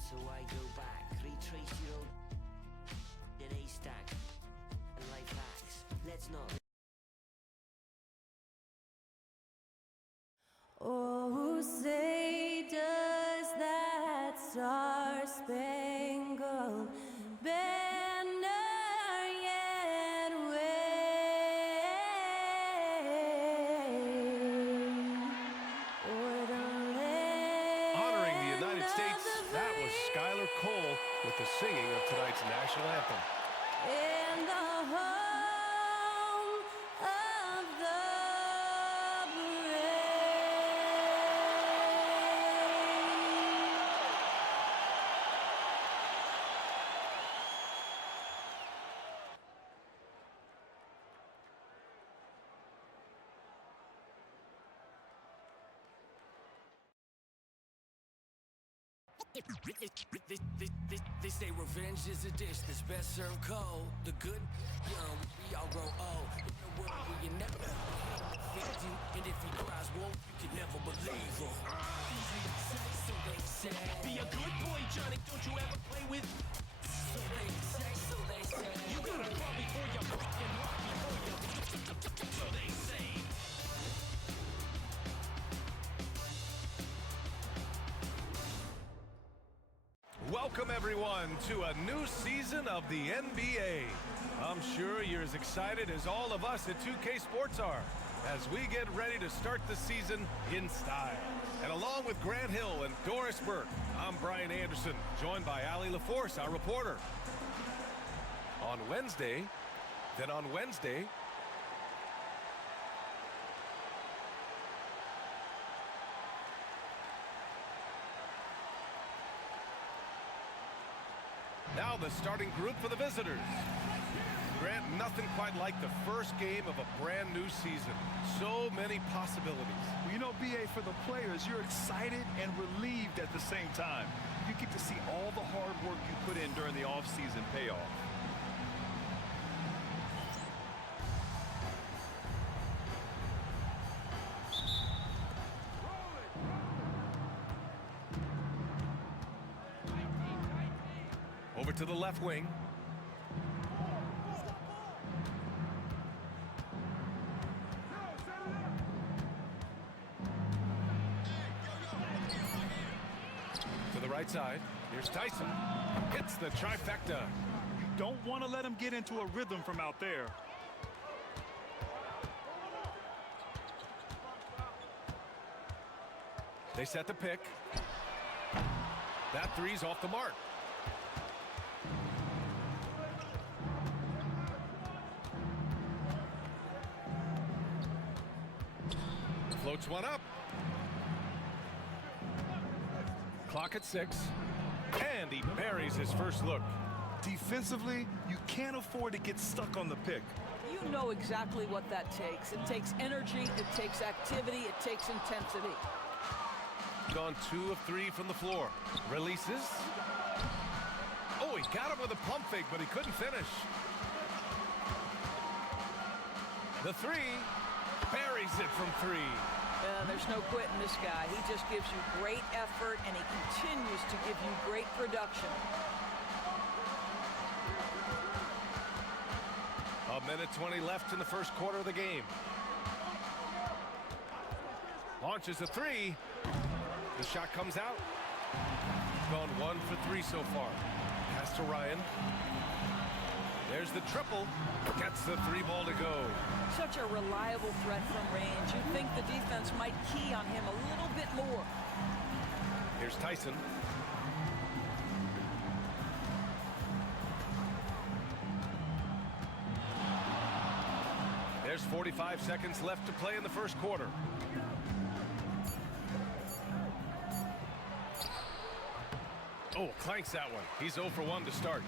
So I go back, retrace your own in a stack and life hacks. Let's not. Oh, say does that star-spangled banner yet wave o'er the land? Honoring the United States, that was Skylar Cole with the singing of tonight's national anthem. In the home of the brave. They say revenge is a dish that's best served cold. The good, young, we all grow old. In a world where you never defeat you, and if he cries wolf, you can never believe him. So they say, be a good boy, Johnny. Don't you ever play with? So they say, you gotta crawl before you walk and walk before you. So they say. Welcome, everyone, to a new season of the NBA. I'm sure you're as excited as all of us at 2K Sports are as we get ready to start the season in style. And along with Grant Hill and Doris Burke, I'm Brian Anderson, joined by Allie LaForce, our reporter. On Wednesday, now the starting group for the visitors. Grant, nothing quite like the first game of a brand new season. So many possibilities. Well, you know, BA, for the players, you're excited and relieved at the same time. You get to see all the hard work you put in during the offseason pay off. Over to the left wing. To the right side. Here's Tyson. Hits the trifecta. You don't want to let him get into a rhythm from out there. They set the pick. That three's off the mark. Floats one up. Clock at 6. And he buries his first look. Defensively, you can't afford to get stuck on the pick. You know exactly what that takes. It takes energy, it takes activity, it takes intensity. Gone 2 of 3 from the floor. Releases. Oh, he got him with a pump fake, but he couldn't finish. The three. Buries it from 3. There's no quitting this guy. He just gives you great effort, and he continues to give you great production. A minute 20 left in the first quarter of the game. Launches a 3. The shot comes out. Gone 1 for 3 so far. Pass to Ryan. There's the triple. Gets the 3-ball to go. Such a reliable threat from range. You'd think the defense might key on him a little bit more. Here's Tyson. There's 45 seconds left to play in the first quarter. Oh, clanks that one. He's 0 for 1 to start.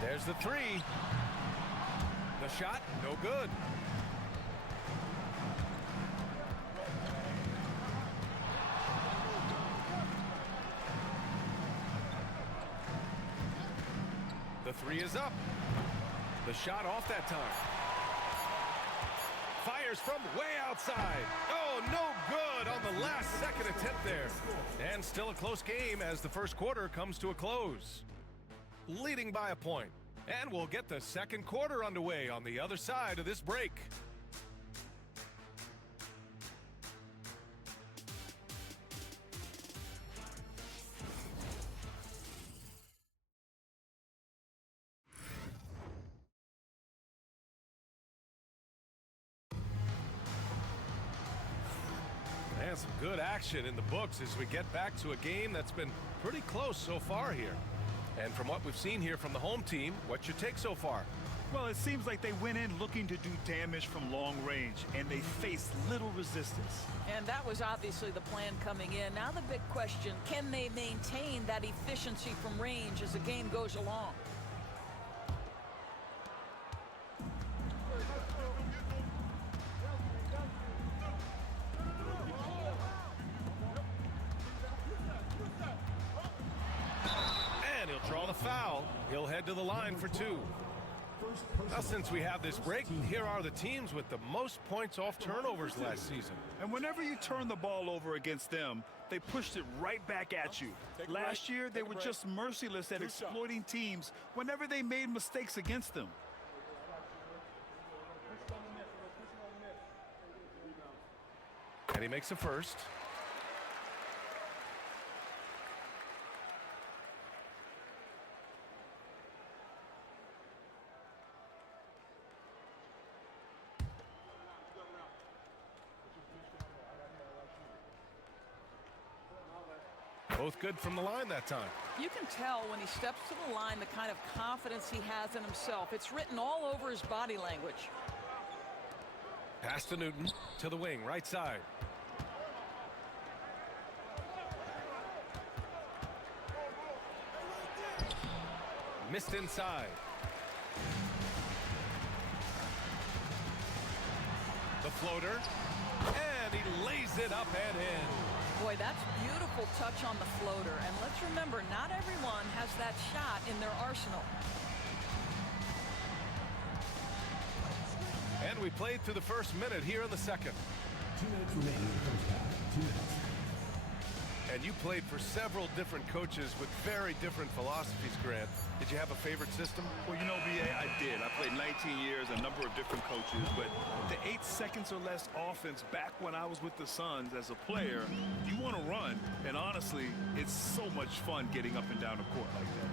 There's the 3. The shot, no good. The 3 is up. The shot off that time. Fires fires from way outside. Oh, no good on the last second attempt there. And still a close game as the first quarter comes to a close. Leading by a point. And we'll get the second quarter underway on the other side of this break. And some good action in the books as we get back to a game that's been pretty close so far here. And from what we've seen here from the home team, what's your take so far? Well, it seems like they went in looking to do damage from long range, and they faced little resistance. And that was obviously the plan coming in. Now the big question, can they maintain that efficiency from range as the game goes along? And he'll draw the foul. He'll head to the line for two. Now, since we have this break, here are the teams with the most points off turnovers last season. And whenever you turn the ball over against them, they pushed it right back at you. Last year, they were just merciless at exploiting teams whenever they made mistakes against them. And he makes a first. Both good from the line that time. You can tell when he steps to the line the kind of confidence he has in himself. It's written all over his body language. Pass to Newton, to the wing, right side. Missed inside. The floater, and he lays it up and in. Boy, that's beautiful touch on the floater. And let's remember, not everyone has that shot in their arsenal. And we played through the first minute here in the second. 2 minutes remaining in the first half. 2 minutes. And you played for several different coaches with very different philosophies, Grant. Did you have a favorite system? Well, you know, B.A., I did. I played 19 years, a number of different coaches, but the 8 seconds or less offense back when I was with the Suns as a player, you want to run, and honestly, it's so much fun getting up and down the court like that.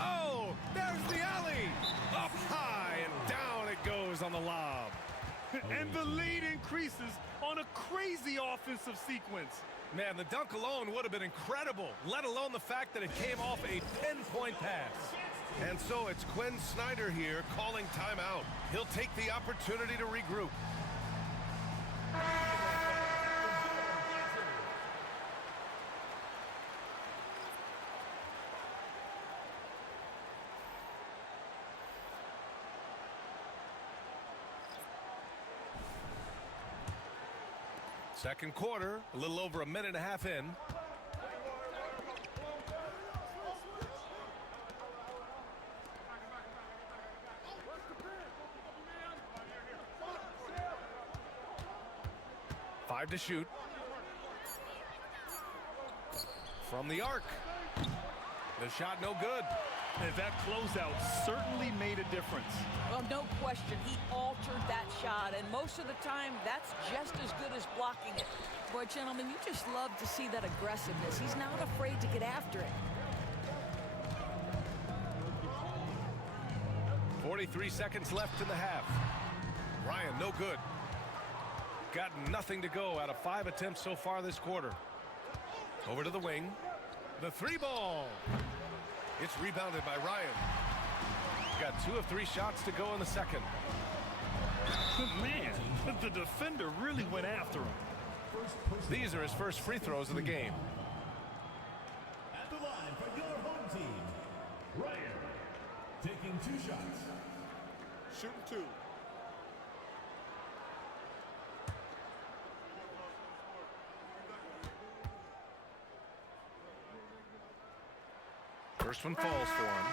Oh, there's the alley! Up high and down it goes on the lob. And the lead increases on a crazy offensive sequence. Man, the dunk alone would have been incredible, let alone the fact that it came off a 10-point pass. And so it's Quinn Snyder here calling timeout. He'll take the opportunity to regroup. Second quarter, a little over a minute and a half in. Five to shoot. From the arc. The shot no good. And that closeout certainly made a difference. Well, no question, he altered that shot, and most of the time, that's just as good as blocking it. Boy, gentlemen, you just love to see that aggressiveness. He's not afraid to get after it. 43 seconds left in the half. Ryan, no good. Got nothing to go out of 5 attempts so far this quarter. Over to the wing. The 3-ball. It's rebounded by Ryan. Got 2 of 3 shots to go in the second. Man, the defender really went after him. These are his first free throws of the game. At the line for your home team, Ryan, taking 2 shots. Shooting 2. First one falls for him.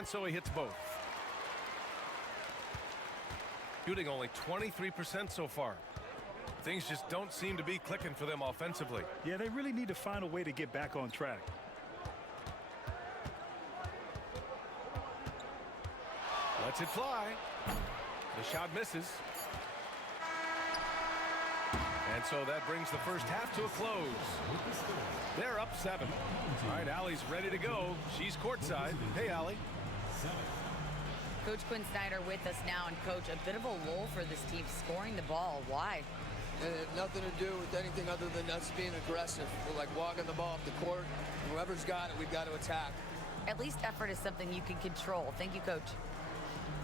And so he hits both. Shooting only 23% so far. Things just don't seem to be clicking for them offensively. Yeah, they really need to find a way to get back on track. Lets it fly. The shot misses. And so that brings the first half to a close. They're up 7. All right, Allie's ready to go. She's courtside. Hey, Allie. Coach Quinn Snyder with us now. And, Coach, a bit of a lull for this team scoring the ball. Why? It had nothing to do with anything other than us being aggressive. We're like walking the ball up the court. Whoever's got it, we've got to attack. At least effort is something you can control. Thank you, Coach.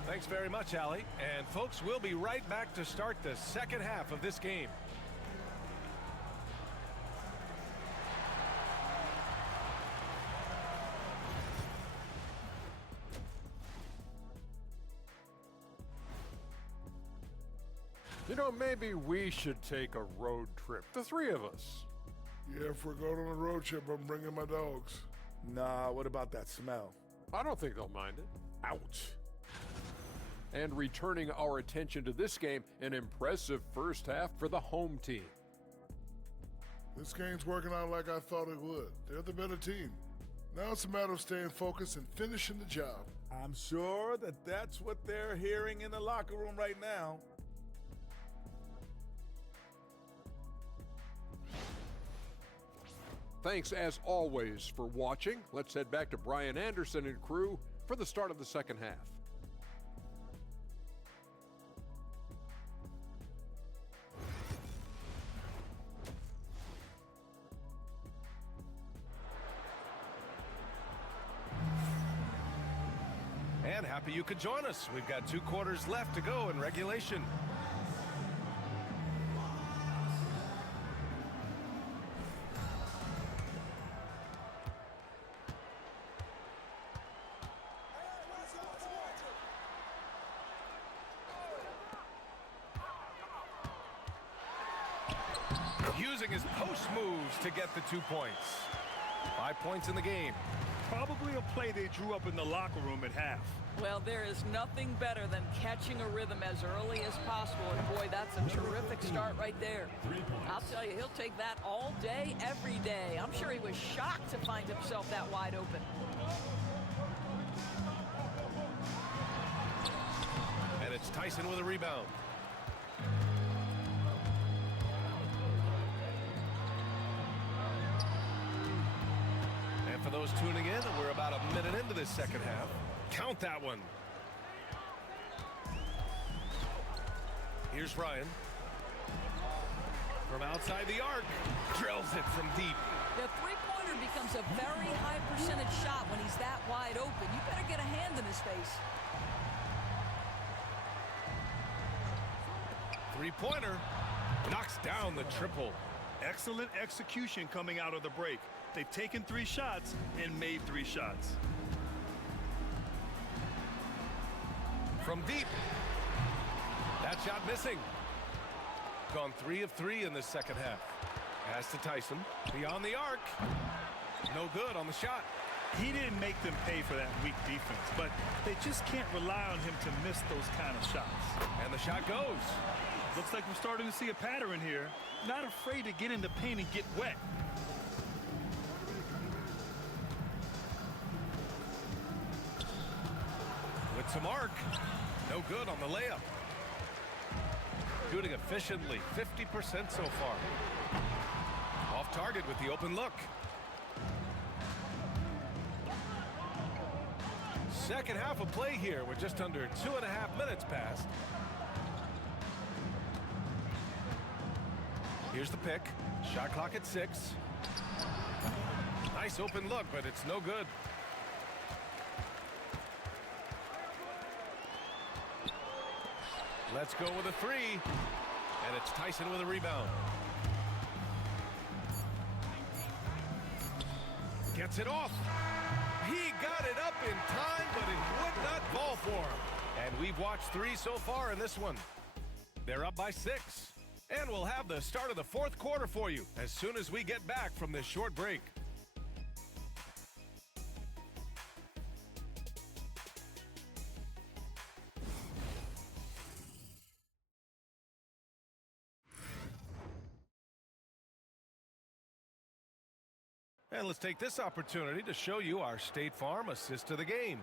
Thanks very much, Allie. And, folks, we'll be right back to start the second half of this game. You know, maybe we should take a road trip, the 3 of us. Yeah, if we're going on a road trip, I'm bringing my dogs. Nah, what about that smell? I don't think they'll mind it. Ouch. And returning our attention to this game, an impressive first half for the home team. This game's working out like I thought it would. They're the better team. Now it's a matter of staying focused and finishing the job. I'm sure that's what they're hearing in the locker room right now. Thanks, as always, for watching. Let's head back to Brian Anderson and crew for the start of the second half. And happy you could join us. We've got 2 quarters left to go in regulation. Using his post moves to get the 2 points. 5 points in the game. Probably a play they drew up in the locker room at half. Well, there is nothing better than catching a rhythm as early as possible. And, boy, that's a terrific start right there. I'll tell you, he'll take that all day, every day. I'm sure he was shocked to find himself that wide open. And it's Tyson with a rebound. And for those tuning in, we're about a minute into this second half. Count that one. Here's Ryan. From outside the arc. Drills it from deep. The three-pointer becomes a very high percentage shot when he's that wide open. You better get a hand in his face. Three-pointer knocks down the triple. Excellent execution coming out of the break. They've taken 3 shots and made 3 shots. From deep. That shot missing. Gone 3 of 3 in this second half. Pass to Tyson. Beyond the arc. No good on the shot. He didn't make them pay for that weak defense, but they just can't rely on him to miss those kind of shots. And the shot goes. Looks like we're starting to see a pattern here. Not afraid to get in the paint and get wet. With some arc. No good on the layup. Shooting efficiently, 50% so far. Off target with the open look. Second half of play here with just under 2.5 minutes passed. Here's the pick. Shot clock at 6. Nice open look, but it's no good. Let's go with a 3. And it's Tyson with a rebound. Gets it off. He got it up in time, but it would not fall for him. And we've watched 3 so far in this one. They're up by 6. And we'll have the start of the 4th quarter for you as soon as we get back from this short break. And let's take this opportunity to show you our State Farm assist to the game.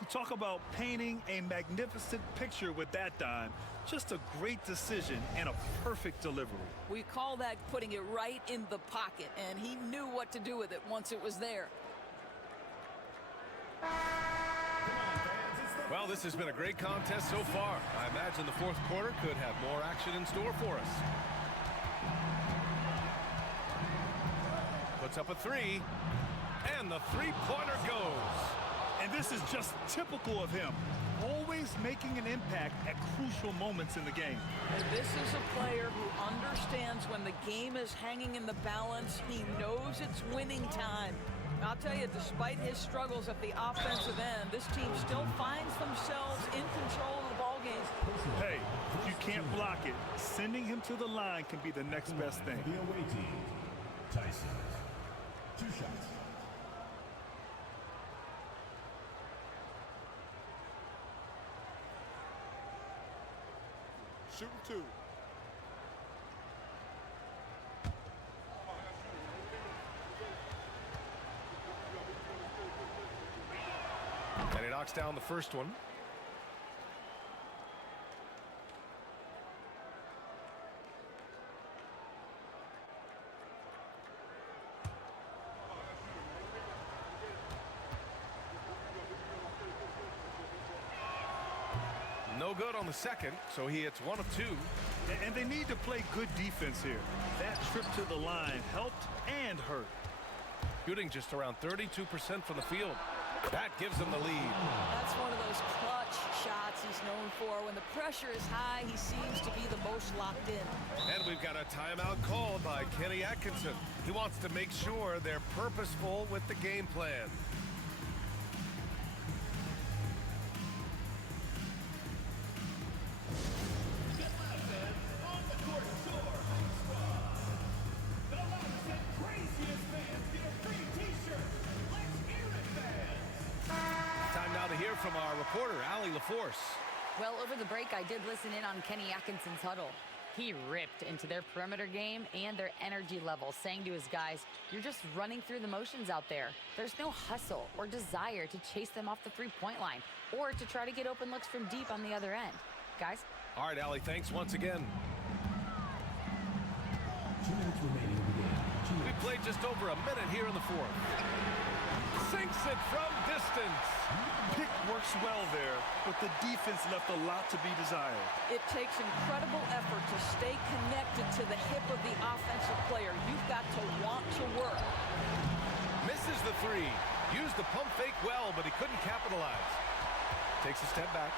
You talk about painting a magnificent picture with that dime. Just a great decision and a perfect delivery. We call that putting it right in the pocket, and he knew what to do with it once it was there. Well, this has been a great contest so far. I imagine the fourth quarter could have more action in store for us. Puts up a three, and the three-pointer goes. And this is just typical of him. Always making an impact at crucial moments in the game. And this is a player who understands when the game is hanging in the balance. He knows it's winning time. I'll tell you, despite his struggles at the offensive end, this team still finds themselves in control of the ball game. Hey, if you can't block it, sending him to the line can be the next best thing. The away team, Tyson. 2 shots. Shooting 2. And he knocks down the first one. No good on the second, so he hits 1 of 2. And they need to play good defense here. That trip to the line helped and hurt. Shooting just around 32% from the field. That gives them the lead. That's one of those clutch shots he's known for. When the pressure is high, he seems to be the most locked in. And we've got a timeout called by Kenny Atkinson. He wants to make sure they're purposeful with the game plan. From our reporter, Allie LaForce. Well, over the break, I did listen in on Kenny Atkinson's huddle. He ripped into their perimeter game and their energy level, saying to his guys, you're just running through the motions out there. There's no hustle or desire to chase them off the three-point line or to try to get open looks from deep on the other end. Guys? All right, Allie, thanks once again. 2 minutes remaining in the game. We played just over a minute here in the fourth. Sinks it from distance. Pick works well there, but the defense left a lot to be desired. It takes incredible effort to stay connected to the hip of the offensive player. You've got to want to work. Misses the three. Used the pump fake well, but he couldn't capitalize. Takes a step back.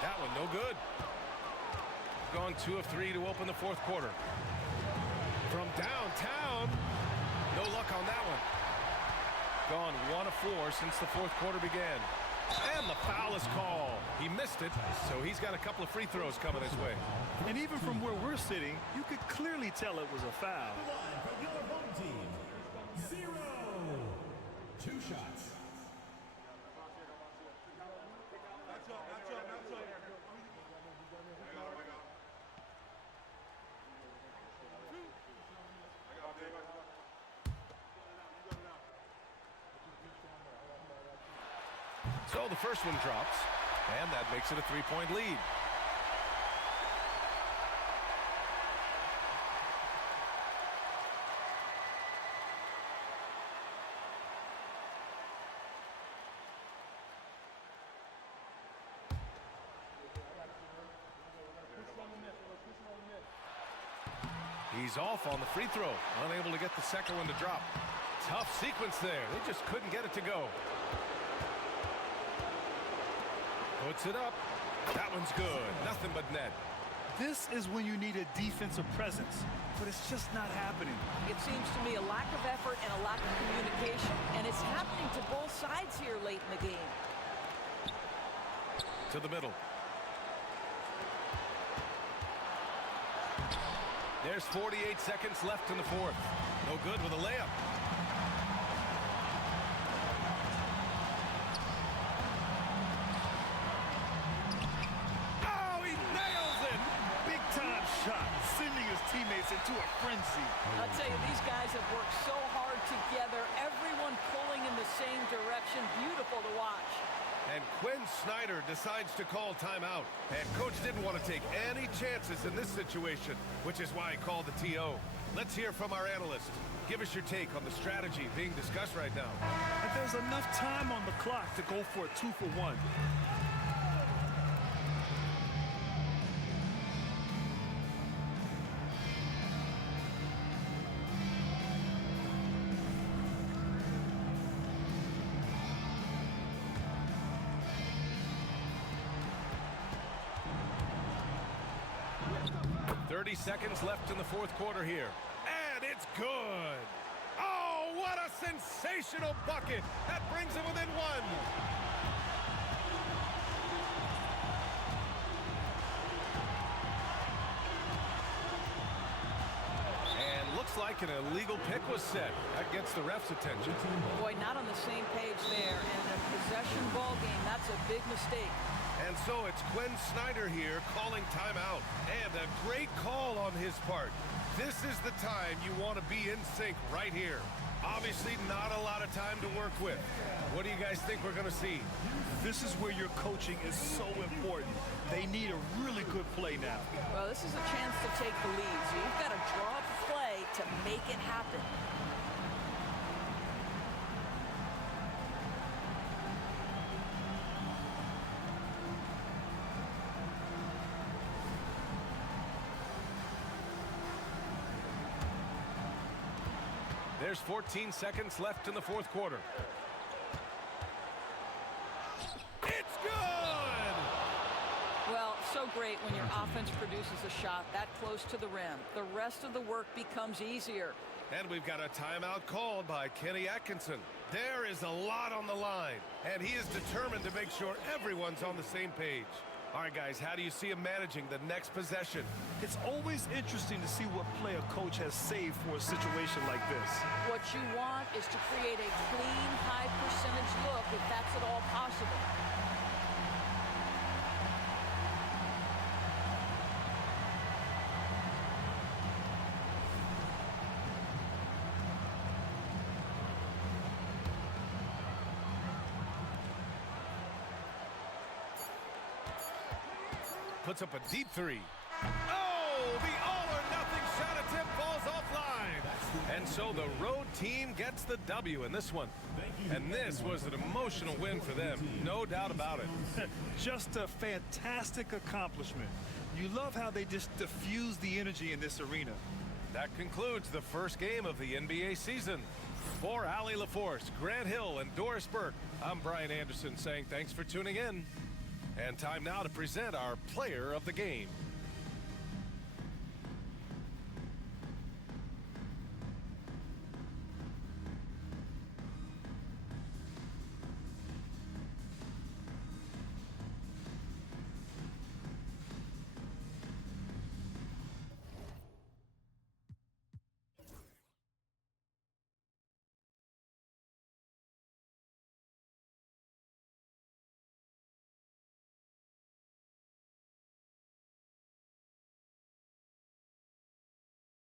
That one no good. Gone 2 of 3 to open the fourth quarter. From downtown. No luck on that one. Gone 1 of 4 since the fourth quarter began. And the foul is called. He missed it, so he's got a couple of free throws coming his way. And even from where we're sitting, you could clearly tell it was a foul. The line from your home team, 0. 2 shots. So the first one drops, and that makes it a 3-point lead. He's off on the free throw, unable to get the second one to drop. Tough sequence there. They just couldn't get it to go. Puts it up. That one's good. Nothing but net. This is when you need a defensive presence, but it's just not happening. It seems to me a lack of effort and a lack of communication, and it's happening to both sides here late in the game. To the middle. There's 48 seconds left in the fourth. No good with a layup. Shot, sending his teammate teammates into a frenzy. I'll tell you, these guys have worked so hard together, everyone pulling in the same direction. Beautiful to watch. And Quinn Snyder decides to call timeout. And coach didn't want to take any chances in this situation, which is why he called the TO. Let's hear from our analyst. Give us your take on the strategy being discussed right now. And there's enough time on the clock to go for a 2-for-1. Seconds left in the fourth quarter here. And it's good. Oh, what a sensational bucket. That brings him within one. And looks like an illegal pick was set. That gets the ref's attention. Boy, not on the same page there. And a possession ball game, that's a big mistake. And so it's Quinn Snyder here calling timeout. And a great call on his part. This is the time you want to be in sync right here. Obviously not a lot of time to work with. What do you guys think we're going to see? This is where your coaching is so important. They need a really good play now. Well, this is a chance to take the lead. So you've got to draw up a play to make it happen. There's 14 seconds left in the fourth quarter. It's good! Well, so great when your offense produces a shot that close to the rim. The rest of the work becomes easier. And we've got a timeout called by Kenny Atkinson. There is a lot on the line, and he is determined to make sure everyone's on the same page. All right, guys, how do you see him managing the next possession? It's always interesting to see what play a coach has saved for a situation like this. What you want is to create a clean, high-percentage look if that's at all possible. Puts up a deep three. Oh, the all-or-nothing shot attempt falls offline. And so the road team gets the W in this one. And this was an emotional win for them, no doubt about it. Just a fantastic accomplishment. You love how they just diffuse the energy in this arena. That concludes the first game of the NBA season. For Allie LaForce, Grant Hill, and Doris Burke, I'm Brian Anderson saying thanks for tuning in. And time now to present our player of the game.